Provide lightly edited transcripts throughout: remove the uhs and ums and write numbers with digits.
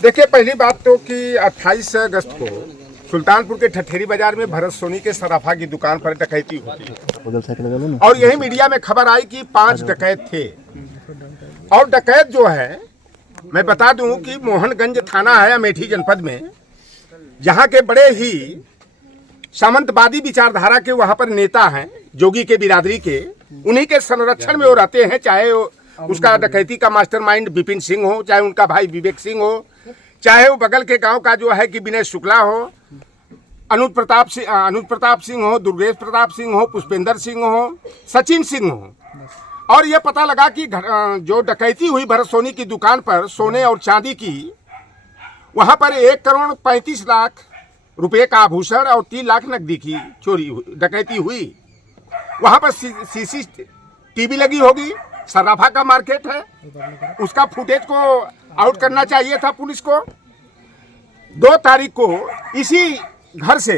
देखिए, पहली बात तो कि 28 अगस्त को सुल्तानपुर के ठठेरी बाजार में भरत सोनी के सराफा की दुकान पर डकैती हुई और यही मीडिया में खबर आई कि 5 डकैत थे। और डकैत जो है, मैं बता दूं कि मोहनगंज थाना है अमेठी जनपद में, जहां के बड़े ही सामंतवादी विचारधारा के वहां पर नेता हैं, जोगी के बिरादरी के, उन्हीं के संरक्षण में वो रहते हैं। चाहे उसका डकैती का मास्टरमाइंड विपिन सिंह हो, चाहे उनका भाई विवेक सिंह हो, चाहे वो बगल के गांव का जो है कि विनय शुक्ला हो, अनुज प्रताप सिंह हो, दुर्गेश प्रताप सिंह हो, पुष्पेंद्र सिंह हो, सचिन सिंह हो। और ये पता लगा कि जो डकैती हुई भरत सोनी की दुकान पर सोने और चांदी की, वहां पर 1,35,00,000 रुपए का आभूषण और 3 लाख नकदी की डकैती हुई। वहां पर CCTV लगी होगी, सराफा का मार्केट है, उसका फुटेज को आउट करना चाहिए था पुलिस को। 2 तारीख को इसी घर से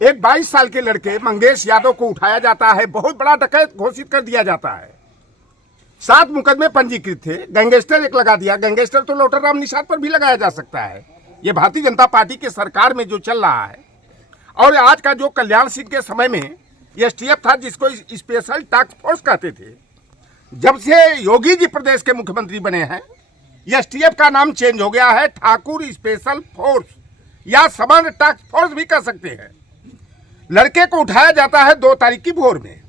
एक 22 साल के लड़के मंगेश यादव को उठाया जाता है, बहुत बड़ा डकैत घोषित कर दिया जाता है। 7 मुकदमे पंजीकृत थे, गैंगस्टर एक लगा दिया। गैंगस्टर तो लोटर राम निषाद पर भी लगाया जा सकता है। ये भारतीय जनता पार्टी के सरकार में जो चल रहा है। और आज का जो कल्याण सिंह के समय में STF था, जिसको स्पेशल टास्क फोर्स कहते थे, जब से योगी जी प्रदेश के मुख्यमंत्री बने हैं, STF का नाम चेंज हो गया है, ठाकुर स्पेशल फोर्स या समान टास्क फोर्स भी कह सकते हैं। लड़के को उठाया जाता है 2 तारीख की भोर में,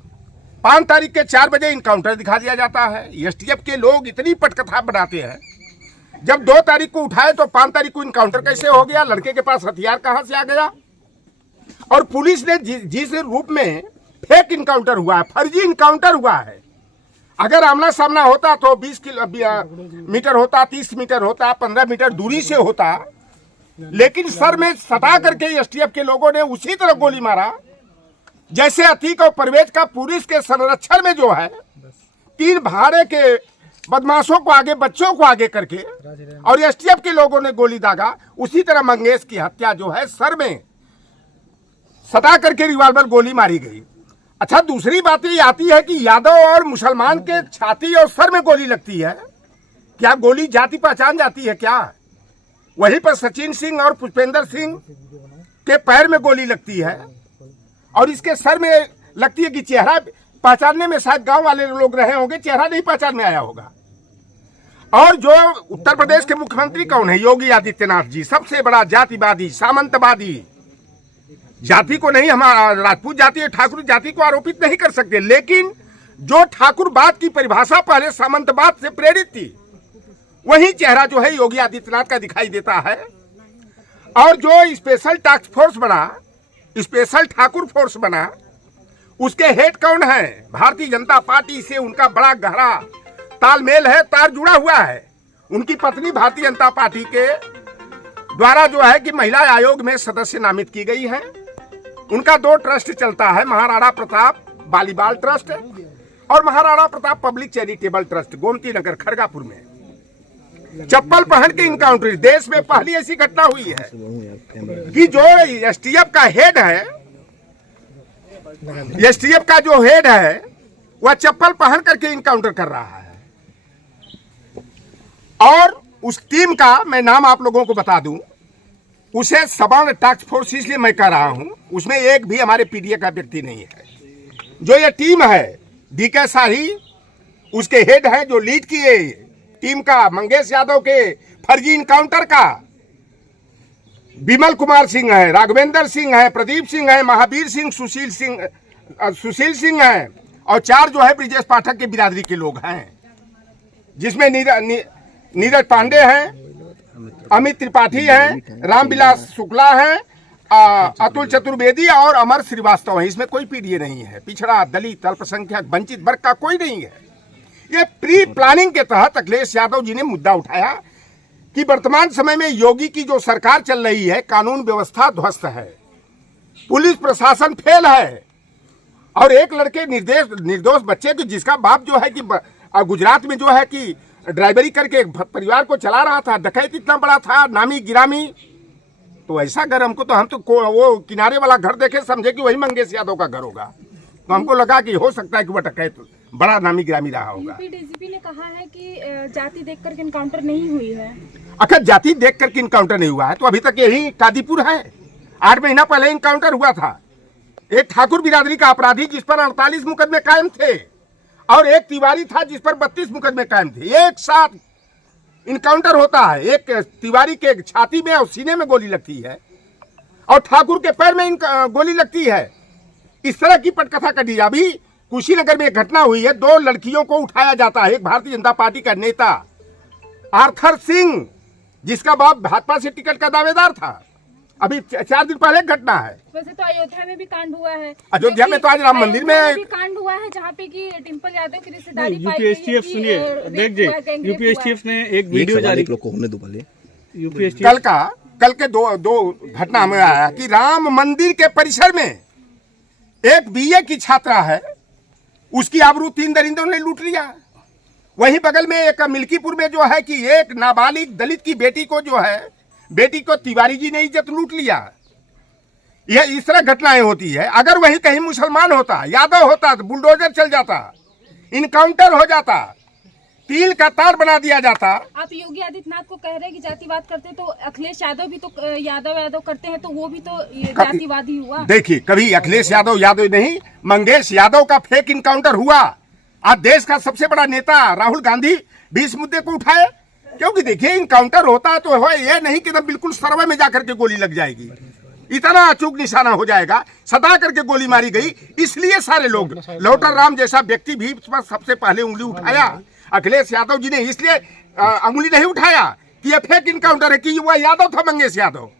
5 तारीख के 4 बजे इनकाउंटर दिखा दिया जाता है। STF के लोग इतनी पटकथा बनाते हैं, जब 2 तारीख को उठाए तो 5 तारीख को इनकाउंटर कैसे हो गया, लड़के के पास हथियार कहां से आ गया। और पुलिस ने जिस रूप में फेक इनकाउंटर हुआ है, फर्जी इनकाउंटर हुआ है, अगर आमना सामना होता तो 20 मीटर होता, 30 मीटर होता, 15 मीटर दूरी से होता, लेकिन सर में सटा करके STF के लोगों ने उसी तरह गोली मारा जैसे अतीक और परवेज का पुलिस के संरक्षण में जो है 3 भाड़े के बदमाशों को आगे, बच्चों को आगे करके, और STF के लोगों ने गोली दागा। उसी तरह मंगेश की हत्या जो है सर में सटा करके रिवॉल्वर गोली मारी गई। अच्छा, दूसरी बात ये आती है कि यादव और मुसलमान के छाती और सर में गोली लगती है, क्या गोली जाति पहचान जाती है क्या? वहीं पर सचिन सिंह और पुष्पेंद्र सिंह के पैर में गोली लगती है और इसके सर में लगती है कि चेहरा पहचानने में शायद गांव वाले लोग रहे होंगे, चेहरा नहीं पहचान में आया होगा। और जो उत्तर प्रदेश के मुख्यमंत्री कौन है? योगी आदित्यनाथ जी, सबसे बड़ा जातिवादी, सामंतवादी। जाति को नहीं, हमारा राजपूत जाति और ठाकुर जाति को आरोपित नहीं कर सकते, लेकिन जो ठाकुरवाद की परिभाषा पहले सामंतवाद से प्रेरित थी, वही चेहरा जो है योगी आदित्यनाथ का दिखाई देता है। और जो स्पेशल टास्क फोर्स बना, स्पेशल ठाकुर फोर्स बना, उसके हेड कौन है? भारतीय जनता पार्टी से उनका बड़ा गहरा तालमेल है, तार जुड़ा हुआ है। उनकी पत्नी भारतीय जनता पार्टी के द्वारा जो है कि महिला आयोग में सदस्य नामित की गई है। उनका 2 ट्रस्ट चलता है, महाराणा प्रताप बालीबाल ट्रस्ट और Maharana Pratap public charitable trust, Gomti Nagar Khargapur में। चप्पल पहन के इनकाउंटर, देश में पहली ऐसी घटना हुई है कि जो STF का हेड है, STF का जो हेड है वह चप्पल पहन करके इनकाउंटर कर रहा है। और उस टीम का मैं नाम आप लोगों को बता दूं, उसे सबान टास्क फोर्स इसलिए मैं कह रहा हूं, उसमें एक भी हमारे PDA का व्यक्ति नहीं है। जो ये टीम है, DK शाही उसके हेड है, जो लीड किए टीम का मंगेश यादव के फर्जी इनकाउंटर का, विमल कुमार सिंह है, राघवेंद्र सिंह है, प्रदीप सिंह है, महावीर सिंह, सुशील सिंह है, और 4 जो है ब्रिजेश पाठक के बिरादरी के लोग हैं, जिसमें नीरज पांडे हैं, अमित त्रिपाठी हैं, रामविलास शुक्ला हैं, अतुल चतुर्वेदी और अमर श्रीवास्तव है। इसमें कोई PDA नहीं है, पिछड़ा, दलित, अल्पसंख्यक, वंचित वर्ग का कोई नहीं है। ये प्री प्लानिंग के तहत अखिलेश यादव जी ने मुद्दा उठाया कि वर्तमान समय में योगी की जो सरकार चल रही है, कानून व्यवस्था ध्वस्त है, पुलिस प्रशासन फेल है, और एक लड़के निर्दोष बच्चे को, जिसका बाप जो है कि गुजरात में जो है कि ड्राइवरी करके परिवार को चला रहा था, डकैत इतना बड़ा था, नामी गिरामी, तो ऐसा घर हमको तो, हम तो वो किनारे वाला घर देखे समझे कि वही मंगेश यादव का घर होगा। तो हमको लगा कि हो सकता है कि वह डकैत बड़ा नामी गिरामी रहा होगा। DGP ने कहा है कि जाति देखकर इनकाउंटर नहीं हुई है। अगर जाति देख करके इनकाउंटर नहीं हुआ है तो अभी तक यही कादीपुर है। 8 महीना पहले इनकाउंटर हुआ था। एक ठाकुर बिरादरी का अपराधी जिस पर 48 मुकदमे कायम थे और एक तिवारी था जिस पर 32 मुकदमे कायम थे। एक साथ इनकाउंटर होता है, एक तिवारी के छाती में और सीने में गोली लगती है और ठाकुर के पैर में गोली लगती है। इस तरह की पटकथा कर दी। अभी कुशीनगर में एक घटना हुई है, 2 लड़कियों को उठाया जाता है। एक भारतीय जनता पार्टी का नेता आर्थर सिंह जिसका बाप भाजपा से टिकट का दावेदार था, अभी 4 दिन पहले घटना है। वैसे तो अयोध्या में भी कांड हुआ है। अयोध्या में तो आज राम मंदिर में भी कांड हुआ है जहाँ पे कि डिम्पल यादव की रिश्तेदारी यूपीएसटीएफ सुनिए, देख यूपीएसटीएफ ने एक वीडियो जारी कल के दो घटना में आया कि राम मंदिर के परिसर में एक बीए की छात्रा है, उसकी आबरू 3 दरिंदों ने लूट लिया। वहीं बगल में एक मिल्कीपुर में जो है कि एक नाबालिग दलित की बेटी को तिवारी जी ने इज्जत लूट लिया। यह इस तरह घटनाएं होती है। अगर वही कहीं मुसलमान होता, यादव होता तो बुलडोजर चल जाता, इनकाउंटर हो जाता, तील का तार बना दिया जाता। आप योगी आदित्यनाथ को कह रहे हैं कि जातिवाद करते, तो अखिलेश यादव भी तो यादव करते हैं, तो वो भी तो जातिवादी हुआ। देखिए, कभी अखिलेश यादव नहीं, मंगेश यादव का फेक इनकाउंटर हुआ। आज देश का सबसे बड़ा नेता राहुल गांधी भी इस मुद्दे को उठाए, क्योंकि देखिए इनकाउंटर होता है तो यह नहीं कि बिल्कुल सरवे में जाकर के गोली लग जाएगी, इतना अचूक निशाना हो जाएगा, सदा करके गोली मारी गई। इसलिए सारे लोग, लौटर राम जैसा व्यक्ति भी सबसे पहले उंगली उठाया। अखिलेश यादव जी ने इसलिए उंगली नहीं उठाया कि यह फेक इनकाउंटर है, कि वह यादव था मंगेश यादव,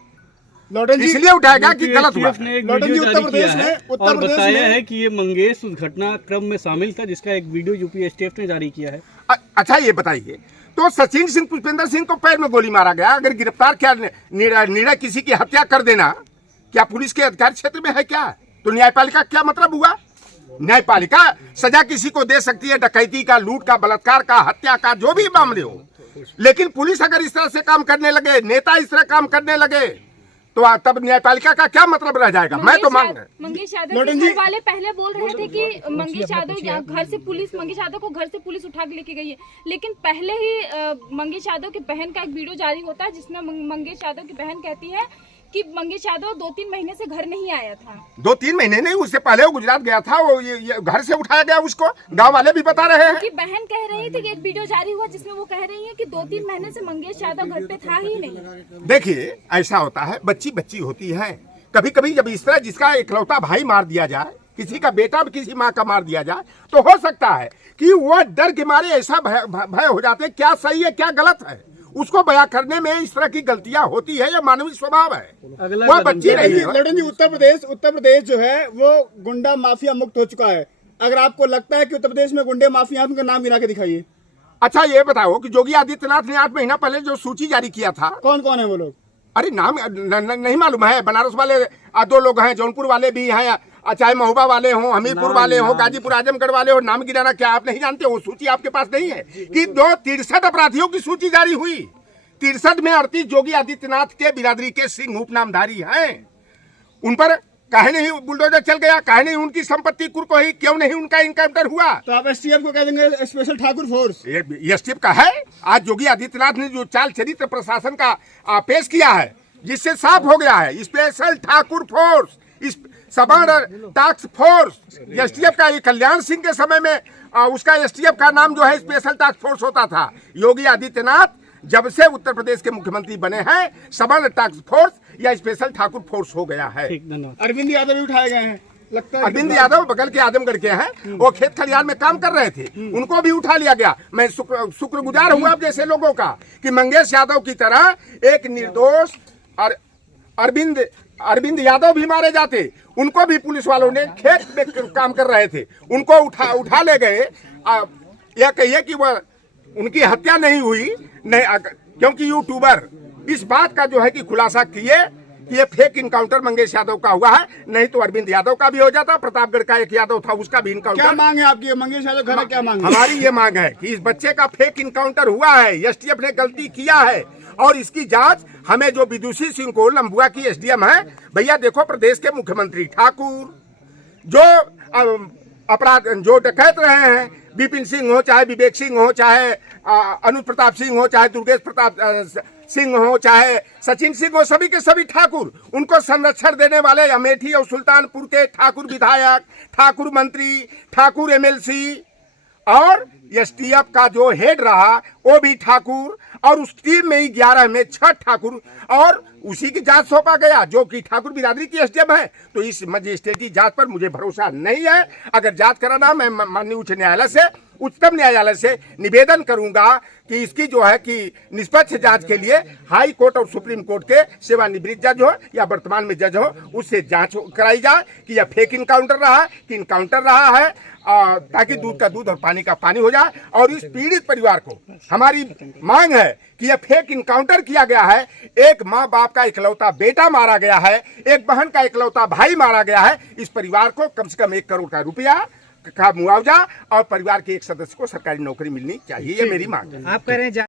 इसलिए उठाएगा कि गलत हुआ। उत्तर प्रदेश और बताया है कि ये मंगेश उस घटना क्रम में शामिल था जिसका एक वीडियो यूपीएसटीएफ ने जारी किया है। अच्छा, ये बताइए, तो सचिन सिंह पुष्पेंद्र सिंह को पैर में गोली मारा गया, अगर गिरफ्तार क्या निर्णय किसी की हत्या कर देना क्या पुलिस के अधिकार क्षेत्र में है क्या? तो न्यायपालिका क्या मतलब हुआ? न्यायपालिका सजा किसी को दे सकती है, डकैती का, लूट का, बलात्कार का, हत्या का, जो भी मामले हो। लेकिन पुलिस अगर इस तरह से काम करने लगे, नेता इस तरह काम करने लगे, तो तब न्यायपालिका का क्या मतलब रह जाएगा? मैं तो मांग रहा हूं। मंगेश यादव के वाले पहले बोल रहे थे कि मंगेश यादव घर से पुलिस, मंगेश यादव को घर से पुलिस उठा के लेके गई है, लेकिन पहले ही मंगेश यादव की बहन का एक वीडियो जारी होता है जिसमें मंगेश यादव की बहन कहती है कि मंगेश यादव 2-3 महीने से घर नहीं आया था। 2-3 महीने नहीं, उससे पहले वो गुजरात गया था, वो ये घर से उठाया गया उसको, गांव वाले भी बता रहे हैं। कि बहन कह रही थी कि एक वीडियो जारी हुआ जिसमें वो कह रही है कि 2-3 महीने से मंगेश यादव घर पे था ही नहीं। देखिए, ऐसा होता है, बच्ची होती है, कभी कभी जब इस तरह जिसका इकलौता भाई मार दिया जाए, किसी का बेटा किसी माँ का मार दिया जाए, तो हो सकता है कि वो डर के मारे ऐसा भय हो जाते हैं, क्या सही है क्या गलत है, उसको बयां करने में इस तरह की गलतियां होती है, यह मानवीय स्वभाव है। वो बच्ची नहीं है। लड़न जी, उत्तर प्रदेश जो है वो गुंडा माफिया मुक्त हो चुका है। अगर आपको लगता है कि उत्तर प्रदेश में गुंडे माफिया, उनका नाम गिना के दिखाइए। अच्छा, ये बताओ कि योगी आदित्यनाथ ने 8 महीना पहले जो सूची जारी किया था, कौन कौन है वो लोग? अरे नाम नहीं मालूम है? बनारस वाले 2 लोग हैं, जौनपुर वाले भी हैं, चाहे महोबा वाले हों, हमीरपुर वाले हों, गाजीपुर आजमगढ़ वाले हो, नाम गिनाना क्या आप नहीं जानते? वो सूची आपके पास नहीं है कि 63 अपराधियों की सूची जारी हुई। 63 में 38 योगी आदित्यनाथ के बिरादरी के सिंह उपनामधारी हैं। उन पर काहे नहीं बुलडोजर चल गया? काहे नहीं उनकी संपत्ति कुर्क हुई? क्यों नहीं उनका इनकाउंटर हुआ? तो आप एसटीएफ को कह देंगे स्पेशल ठाकुर फोर्स? ये एसटीएफ का है। आज योगी आदित्यनाथ ने जो चाल चरित्र प्रशासन का पेश किया है, जिससे साफ हो गया है, स्पेशल ठाकुर फोर्स, सवर्ण टास्क फोर्स। एसटीएफ का कल्याण सिंह के समय में उसका एसटीएफ का नाम जो है स्पेशल टास्क फोर्स होता था। योगी आदित्यनाथ जब से उत्तर प्रदेश के मुख्यमंत्री बने हैं, सवर्ण टास्क फोर्स या स्पेशल ठाकुर फोर्स हो गया है। अरविंद यादव भी उठाए गए हैं, लगता है। अरविंद यादव बगल के आजमगढ़ के हैं, वो खेत खलिहान में काम कर रहे थे, उनको भी उठा लिया गया। मैं शुक्रगुजार हुआ जैसे लोगों का कि मंगेश यादव की तरह एक निर्दोष और अरविंद यादव भी मारे जाते, उनको भी पुलिस वालों ने खेत में काम कर रहे थे, उनको उठा ले गए। यह कहिए कि वह उनकी हत्या नहीं हुई, नहीं, क्योंकि यूट्यूबर इस बात का जो है कि खुलासा किए कि ये फेक इनकाउंटर मंगेश यादव का हुआ है, नहीं तो अरविंद यादव का भी हो जाता, प्रतापगढ़ का एक यादव था उसका भी इनकाउंटर। क्या मांग है आपकी? मंगेश यादव घर क्या मांग है? हमारी ये मांग है कि इस बच्चे का फेक इनकाउंटर हुआ है, एसटीएफ ने गलती किया है और इसकी जांच हमें जो विदुषी सिंह को लंबुआ की एसडीएम है, भैया देखो प्रदेश के मुख्यमंत्री ठाकुर जो अपराध जो डकैत रहे हैं, विपिन सिंह हो, चाहे विवेक सिंह हो, चाहे अनुज प्रताप सिंह हो, चाहे दुर्गेश प्रताप सिंह हो चाहे सचिन सिंह हो, सभी के सभी ठाकुर, उनको संरक्षण देने वाले अमेठी और सुल्तानपुर के ठाकुर विधायक, ठाकुर मंत्री, ठाकुर एमएलसी और एसटीएफ का जो हेड रहा वो भी ठाकुर, और उस टीम में ही 11 में 6 ठाकुर, और उसी की जांच सौंपा गया जो कि ठाकुर बिरादरी की एसडीएम है। तो इस मजिस्ट्रेटी जांच पर मुझे भरोसा नहीं है। अगर जांच कराना, मैं माननीय उच्चतम न्यायालय से निवेदन करूंगा कि इसकी जो है कि निष्पक्ष जांच के लिए हाई कोर्ट और सुप्रीम कोर्ट के सेवानिवृत्त जज हो या वर्तमान में जज हो, उससे जांच कराई जाए कि यह फेक इनकाउंटर रहा है कि इनकाउंटर रहा है, ताकि दूध का दूध और पानी का पानी हो जाए। और इस पीड़ित परिवार को हमारी मांग है कि यह फेक इनकाउंटर किया गया है। एक माँ बाप का इकलौता बेटा मारा गया है, एक बहन का इकलौता भाई मारा गया है। इस परिवार को कम से कम 1 करोड़ का रुपया का मुआवजा और परिवार के एक सदस्य को सरकारी नौकरी मिलनी चाहिए, ये मेरी मांग है। आप कह रहे हैं